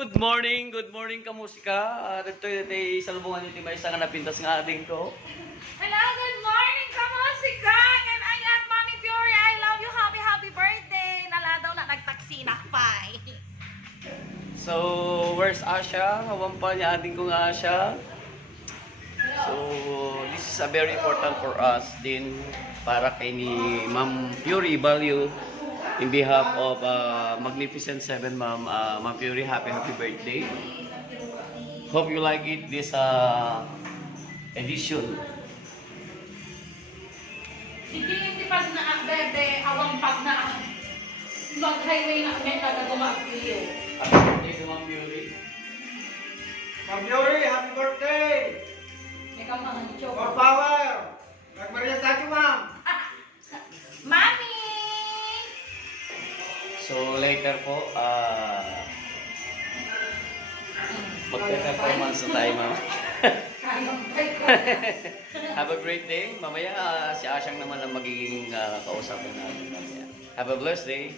Good morning kamusika. Dito ay salubungan nito may isang napintas nga ading ko. Hello, good morning, kamusika! And I got Mommy Fury, I love you, happy birthday! Nala daw na nagtaksinak pa. So, where's Asha? Hawan pa niya ading ko nga Asha. So, this is a very important for us din para kay ni Ma'am Fury Value. In behalf of Magnificent Seven, Ma'am Fury, happy birthday. Hope you like it this edition. Sige, hindi pa na bebe, awang pag na mag-highway na kami na gumagpiyo. Happy birthday to Ma'am Fury. Ma'am Fury, happy birthday! May kamahan joke. More power! Nagmarias tayo, ma'am! Mami! So later po, magpe-performance na tayo, ma'am. Have a great day. Mamaya si Asyang naman ang magiging kausapin natin. Have a blessed day.